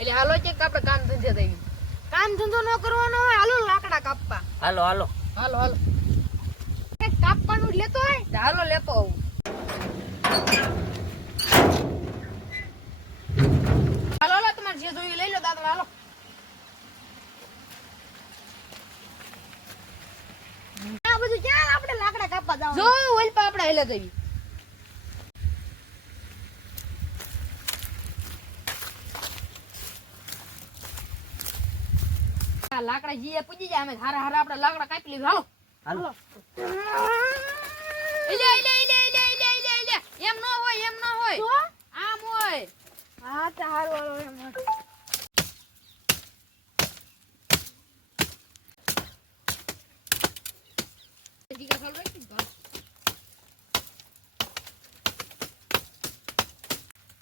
એટલે હાલો ચેક આપણે કામ ધંધે થઈ કામ ધંધો ન કરવાનો હોય હાલો લાકડા કાપવા હાલો હાલો હાલો હાલો કાપવાનું લેતો હોય હાલો લેતો આવું હાલો હાલો તમારે જે જોઈએ લઈ લો દાદા હાલો આ બધું ક્યાં આપણે લાકડા કાપવા જવાનું જો ઓલ પા આપણે હેલે જવી આ લાકડા જીએ પૂજી જાય અમે હારા હારા આપણે લાકડા કાપી લીધું હાલો હાલો ઇલે એમ ન હોય તો આમ હોય હા તો હારું હાલો એમ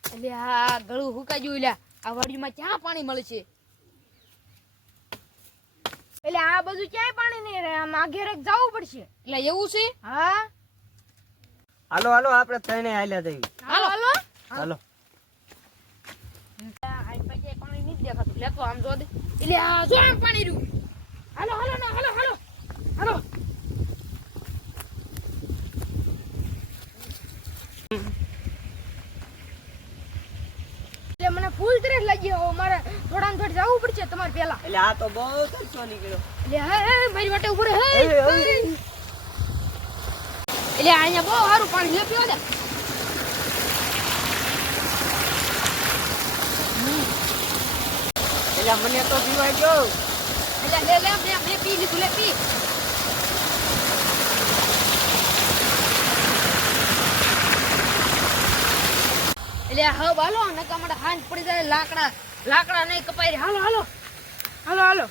એટલે આ ગળું હુકાઈ ગયું લ્યા આ વાડીમાં ક્યાં પાણી મળે છે એટલે આ બધું ક્યાંય પાણી નહીં રહે આમ આ ઘેરે જવું પડશે એટલે એવું છે હા હાલો હાલો આપણે ત્રણે હાલ્યા જઈએ હાલો હાલો હાલો આ પછી પાણી નથી દેખાતું લેતો આમ જો દે એટલે આ જો આમ પાણી રહ્યું હાલો હાલો ના હાલો હાલો હાલો એટલે મને ફૂલ ત્રેસ લાગી હવે મારે થોડા ને થોડી જવું પડશે તમારે પેલા એટલે આ તો બહુ તરસો નીકળ્યો એટલે હે મારી વાટે ઉભો રહે હે એટલે અહીંયા બહુ સારું પાણી લે પીવા દે એટલે મને તો પીવાય ગયો એટલે લે લે મેં પી લીધું લે પી એટલે હા હાલો નકા માટે હાંજ પડી જાય લાકડા નહીં કપાઈ હાલો હાલો હાલો હાલો